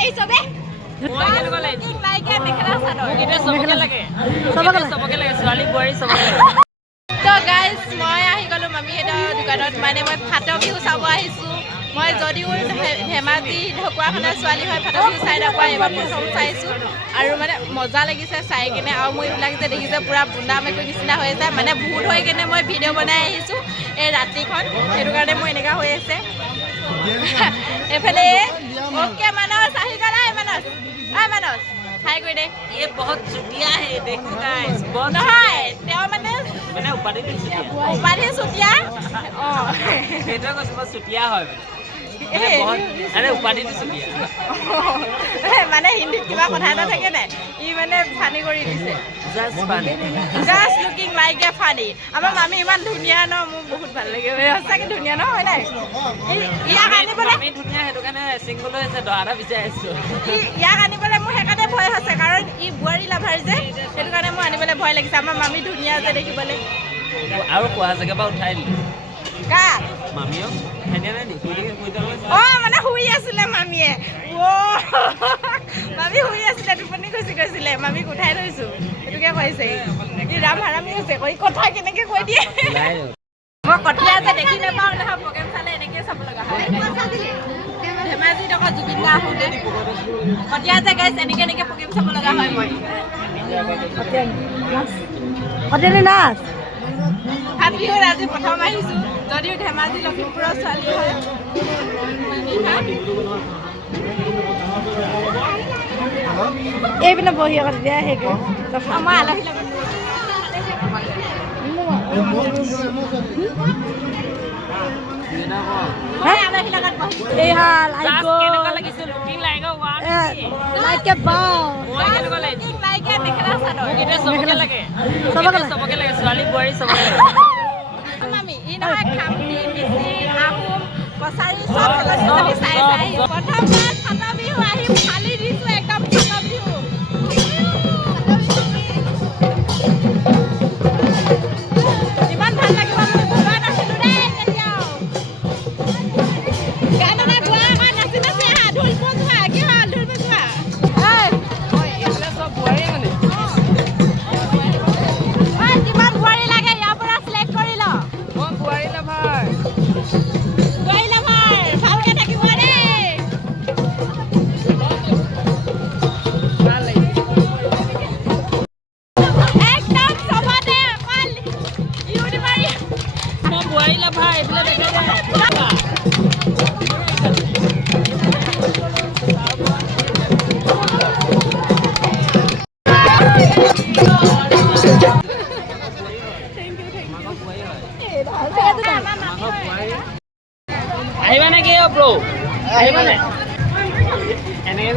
এই সবে মই কেনে গলে ঠিক লাইকে মেখেলা চাদৰ মোক এটা সবকে লাগে ছোৱালী বোৱাৰী সবকে লাগে তো গাইস মই আহি গলো মামীহেতৰ দোকানত মানে মই ফাটৰ বিহু চাব আহিছো মই যদিও ধেমাজি ঢকুৱাখানাৰ ছোৱালী হয় ফাটৰ বিহু চাই নাপাওঁ এবাৰ প্ৰথম চাইছো আৰু মানে মজা লাগিছে চাই কিনে আৰু মই এইবিলাক যে দেখিছে পুৰা বুন্দা মেকুৰী নিচিনা হৈ আছে মানে ভূত হৈ কিনে মই ভিডিঅ' বনাই আহিছো এই ৰাতিখন সেইটো কাৰণে মই এনেকুৱা হৈ আছে এফালে ओके मनोज आही गला है मनोज मनोज हाय कोई दे ये बहुत चुटिया है देखो गाइस बहुत নহয় তেও মানে উপাধি চুটিয়া অ এটা কস বহুত চুটিয়া হয় মানে উপাধি চুটিয়া মানে হিন্দীত কিবা কথা এটা থাকে নাই ই মানে ফানি কৰি দিছে just looking like a funny আমাৰ মামি ইমান ধুনিয়া ন মোক বহুত ভাল লাগে সঁচাকে ধুনিয়া ন হয় নাই ইয়াক আনিবলৈ আমি ধুনিয়া হেতু কাৰণে সিঙ্গল হৈছে দহাৰা বিচাৰি আছো ইয়াক আনিবলৈ মোৰ হেকাতে ভয় হৈছে কাৰণ ই বুৱাৰী লাভাৰ যে হেতু কাৰণে মই আনিবলৈ ভয় লাগিছে আমাৰ মামি ধুনিয়া যে দেখিবলৈ আৰু কোৱা জেগা পৰা উঠাই দিলে কা মামিও হেনে নাই মানে শুই আছিলে মামিয়ে মামি শুই আছিলে টোপনি গৈছিলে মামিক উঠাই থৈছো এটোকে কৈছে ই ৰাম হাৰামি হৈছে কৈ কথা কেনেকে কৈ দিয়ে মই কঠিয়া যে দেখি নাপাওঁ নহয় প্ৰগ্ৰাম চালে এনেকে চাব লগা হয় ধেমাজি টকা জুবিন দা আহোঁতে কঠিয়া যে গাইছ এনেকে প্ৰগ্ৰাম চাব লগা হয় মই কঠিয়া নাচ ফাট বিহুৰ আজি প্ৰথম আহিছো যদিও ধেমাজি লখিমপুৰৰ ছোৱালী হয় এইপিনে বহি আকৌ দিয়া হেগে আমাৰ আলহী লগত এই হাল আইগো কেনেকুৱা লাগিছে looking like one like a বাও মই কেনেকুৱা লাগিছে looking like a mekhela chador মোক এটা সবকে লাগে ছোৱালী বোৱাৰী সবকে লাগে মামি ই নহয় খামটি মিছি আহোম কছাৰী সব খেলনি চাই প্ৰথমবাৰ ফাটা বিহু আহি ফালি দিছো একদম ফাটা বিহু ইমান ভাল লাগিব মই বুবা নাছিলো ৰে কেতিয়াও গানা না গোৱা মই নাচি হা ঢোল বজোৱা কি হল ঢোল বজোৱা ঐ এইফালে সব বোৱাৰী মানে ঐ কিমান বোৱাৰী লাগে ইয়াৰ পৰা সিলেক্ট কৰি ল মই বোৱাৰী লাভাৰ ভালকে থাকিব ৰে একদম সবাতে অকল ইউনিভাৰি মই বোৱাৰী লাভাৰ এইফালে দেখা যায় আহিবা নেকি ব্ৰো আহিবা নে এনেকে